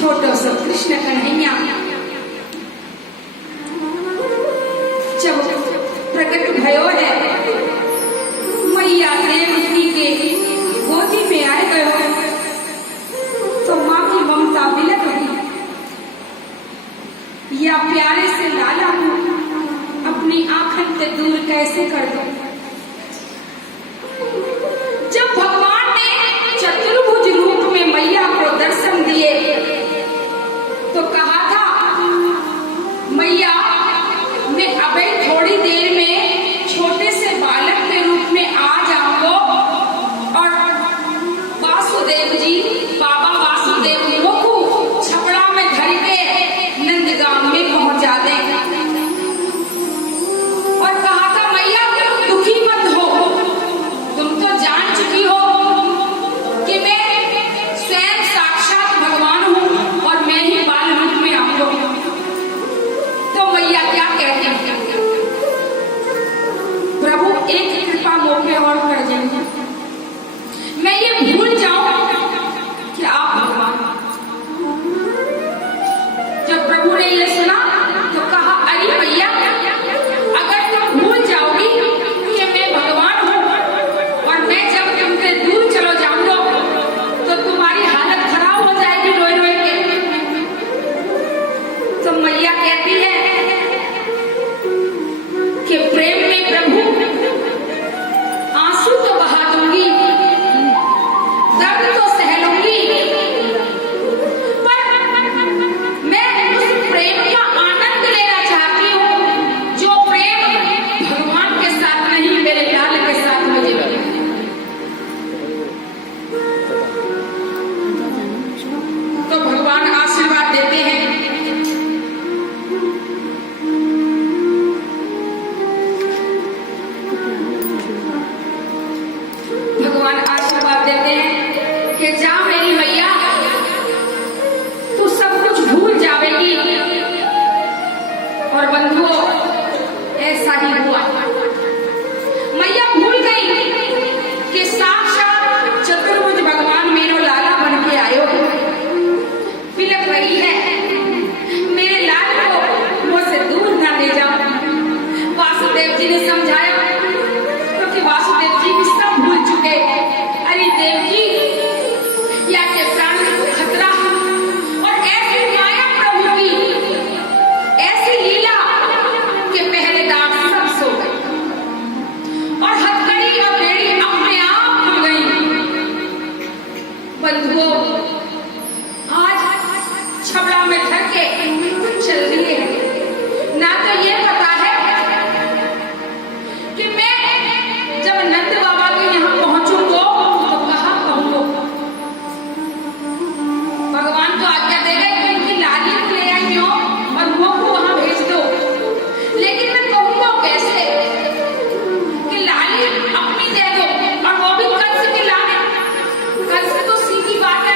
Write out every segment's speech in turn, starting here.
छोटो सो कृष्ण कन्हैया जब प्रकट भयो है मैया देवकी के गोदी में आए गयो तो माँ की ममता बिलक गई। या प्यारे से लाला को अपनी आंखन से दूर कैसे कर दो। जब भगवान ने चतुर्भुज रूप में मैया को दर्शन दिए तो कहा था मैया मैं अभी थोड़ी देर में छोटे से बालक के रूप में आ जाऊंगा और वासुदेव जी बाबा वासुदेव मुख छपड़ा में धर के नंदगांव में पहुंचा देंगे। और कहा था मैया तुम दुखी मत हो, तुम तो जान चुकी हो कि मैं स्वयं साक्षात भगवान हूँ और मैं ही बाल रूप में आऊंगा। तो मैया क्या कहती है प्रभु एक कृपा मौके और कर देंगे, मैं ये भूल जाऊं कि आप भगवान। जब प्रभु ने ये सुना तो कहा अरे भैया अगर तुम भूल जाओगी कि मैं भगवान हूँ और मैं जब तुमसे दूर चलो जाऊंगा तो तुम्हारी हालत खराब हो जाएगी रोए रोए के। तो मैया कहती है कि प्रेम में प्रभु आंसू तो बहा दूंगी, दर्द तो सह लूंगी, पर मैं उस प्रेम का आनंद लेना चाहती हूँ जो प्रेम भगवान के साथ नहीं मेरे लाल के साथ मुझे मिले। तो भगवान आशीर्वाद देते हैं कि जा मेरी मैया तू सब कुछ भूल जाएगी। और बंधुओं ऐसा ही हुआ, मैया भूल गई कि साक्षात चतुर्भुज भगवान मेरो लाला बन के आयो, बिलक रही है मेरे लाल को मुझसे दूर ना ले जाओ। वासुदेव जी ने समझाया क्योंकि वासुदेव जी भी सब भूल चुके। अरे देवकी या के प्राण को खतरा और ऐसी माया प्रभु की ऐसी लीला के पहरेदार सब सो गए और हथकड़ी और बेड़ी अपने आप खुल गई। बंधुओं आज छबड़ा में धर के चल रही है, ना तो ये पता है कि मैं जब नंद बाबा के यहाँ पहुंचूंगा तो कहाँ कहूंगा। भगवान तो आज्ञा दे रहे कि उनकी लाली को ले आई हो और वो को वहां भेज दो, लेकिन मैं कहूंगा कैसे कि लाली अपनी दे दो और वो भी कंस की लाली। कंस तो सीधी बात है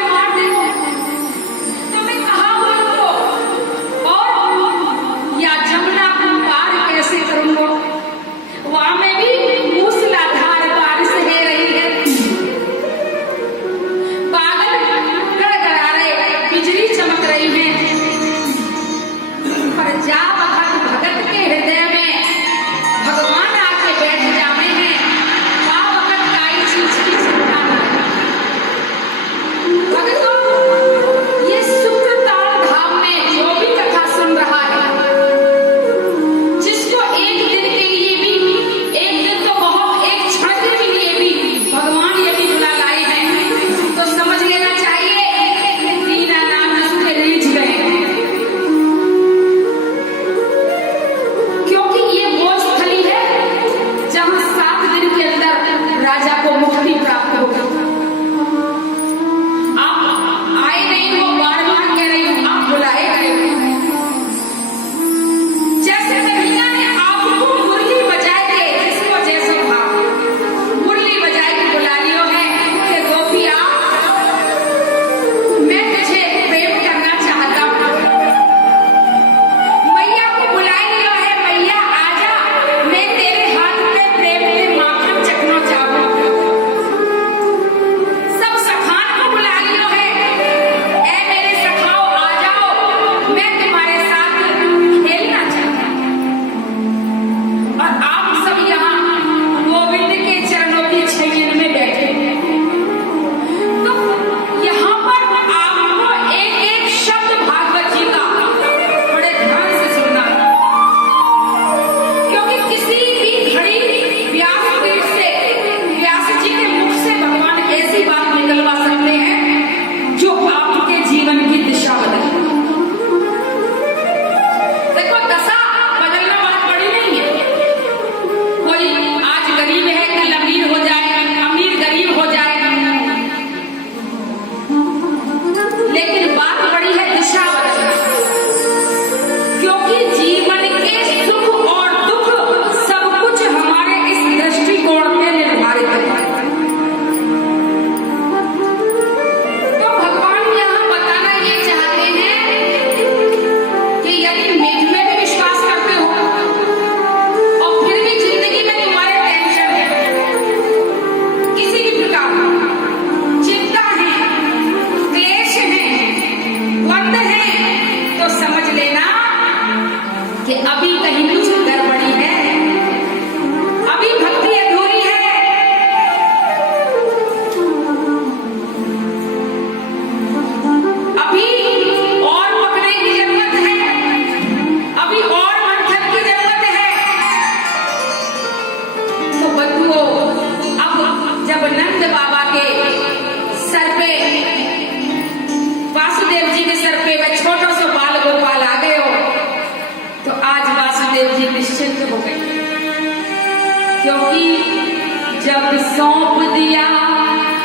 जब सौंप दिया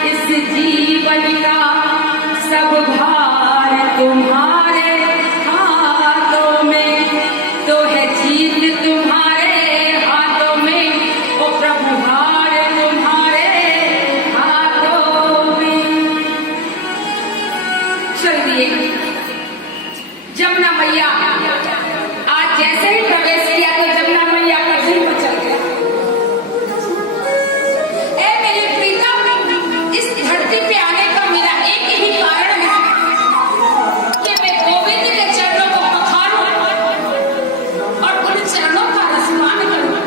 इस जीवन का सब भार तुम्हारे हाथों में, तो है जीत तुम्हारे हाथों में, ओ प्रभु हार तुम्हारे हाथों में। चलिए जमुना मैया आज जैसे ही प्रवेश किया तो जमुना मैया का दिल पर चल गया। ए मेरे प्रीतम, इस धरती पे आने का मेरा एक ही कारण है कि मैं गोविंद के चरणों को पखारूं और उन चरणों का रसपान करूं।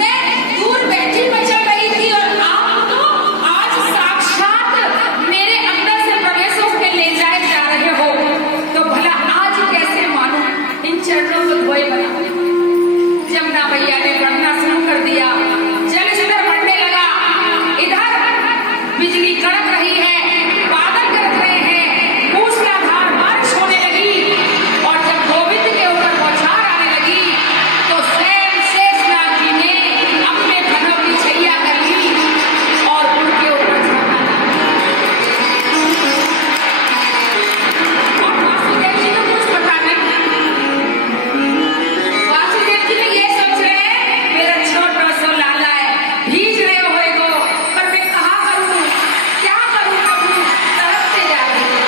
मैं दूर बैठी मचल रही थी और आप तो आज साक्षात मेरे अंदर से प्रवेश होकर ले जाए जा रहे हो, तो भला आज कैसे मानूं इन चरणों को धोए बना। जमुना मैया ने बढ़ना शुरू कर दिया, जल स्तर बढ़ने लगा, इधर बिजली कड़क रही है, बादल गरज रहे हैं, मूसलाधार बारिश होने लगी, और जब गोविंद के ऊपर बौछार आने लगी तो स्वयं शेषनाग जी ने अपने घनों की छैया कर ली और उनके ऊपर झाँका था। और वासुदेव जी को कुछ पता नहीं, वासुदेव जी ने ये सोच रहे हैं मेरा छोटा सा लाला है, भीज रहे होएगो, पर मैं कहा करूं, क्या करूं प्रभु, तड़पते जा रही हूं।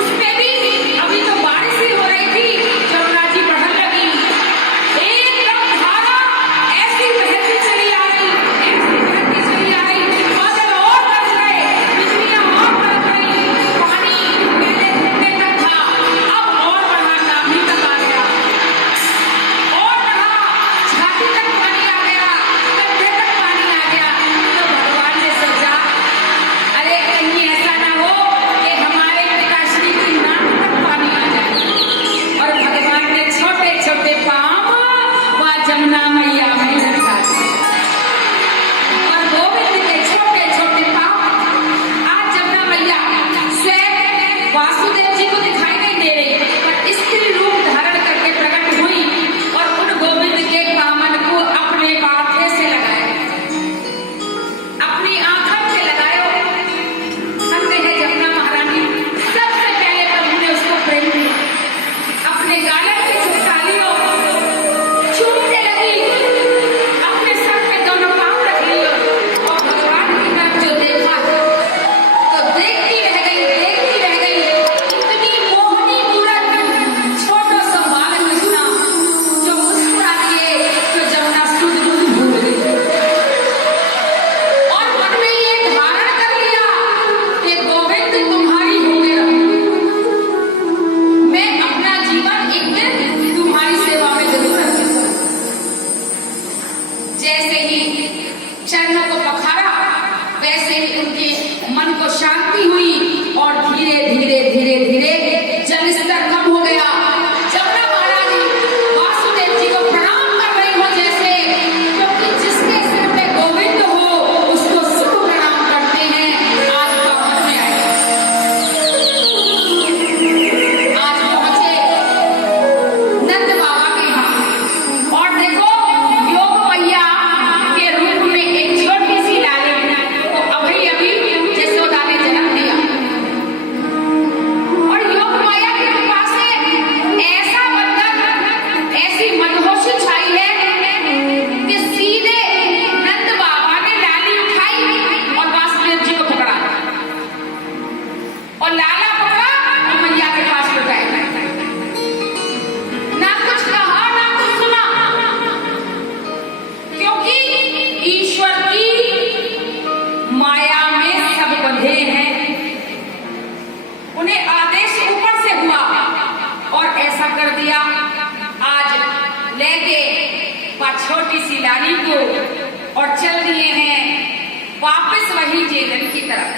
उसमें भी अभी तो बारिश ही हो रही थी, जमुना जी बढ़ने लगी, एकदम धारा ऐसी बहती चली आ रही, ऐसी बहती चली आ रही, बादल और गरज रहे, बिजलियां और कड़क रही, पानी पहले घुटने तक था, अब और बढ़ा, नाभि तक आ गया, और बढ़ा, छाती तक पानी आ गया, कंधे तक पानी आ गया। तो भगवान ने सोचा, अरे कहीं ऐसा ना हो कि हमारे पिताश्री की नाक तक पानी आ जाए, और भगवान ने छोटे छोटे पांव वहां जमुना मैया में लटका दिए, और गोविंद के छोटे छोटे पांव आज जमुना मैया स्वयं वासुदेव जी को दिखाई नहीं दे रही, पर स्त्री रूप धारण करके प्रकट हुई और उन गोविंद के दामन को अपने माथे से लगाया, अपनी आंखों से लगाया। हमने है जमुना महारानी, सबसे पहले प्रभु ने उसको प्रेम दिया, अपने गालन की चुटकालियों छूटने लगी, अपने सर पे दोनों पांव रख लिए, और भगवान की तरफ जो देखा तो देखती रह गई, इतनी मोहनी मूरत, छोटा सा बाल कृष्णा जो मुस्कुरा दिए तो जमुना सुध बुध भूल गई, और मन में ये धारण कर लिया कि गोविंद तुम्हारी होके रहूं, मैं अपना जीवन एक दिन तुम्हारी सेवा में जरूर रखूंगा। जैसे ही चरणों को पखारा, वैसे ही उनके मन को शांति हुई, और धीरे धीरे धीरे धीरे जल स्तर कम हो गया। जमुना महारानी वासुदेव जी को प्रणाम कर रही हो जैसे, क्योंकि जिसके सिर पे गोविंद हो उसको शुभ प्रणाम करते हैं। आज बाबा में आए, आज पहुंचे नंद बाबा के यहाँ, और देखो योग मैया के रूप में एक छोटी सी लाली को अभी अभी जसोदा ने जन्म दिया, और योग माया के कृपा से ऐसा बंधन, ऐसी मदहोशी छाई है कि सीधे नंद बाबा ने लाली उठाई और वासुदेव जी को पकड़ा, और लाला पकड़ा और मैया के पास लुटाया, ना कुछ कहा ना कुछ सुना, क्योंकि ईश्वर की माया में सब बंधे हैं। उन्हें आदेश ऊपर से हुआ और ऐसा कर दिया। आज लेके छोटी सी लाली को और चल दिए हैं वापस वही जेलन की तरफ।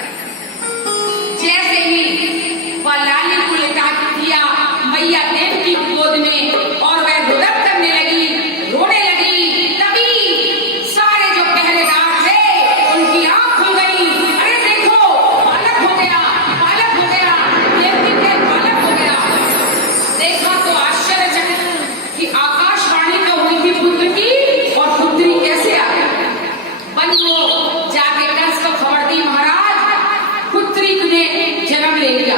जैसे ही वह लाली को लेटा दिया मैया देव की गोद में, और वह रुदन करने लगी, रोने लगी, तभी सारे जो पहरेदार थे उनकी आंख खुल गई। अरे देखो बालक हो गया, बालक हो गया, देवकी के बालक हो गया। देखा तो आश्चर्यचकित कि आकाशवाणी तो हुई थी पुत्र की, और पुत्र जाके कंस को खबर दी, महाराज पुत्री ने जन्म ले लिया।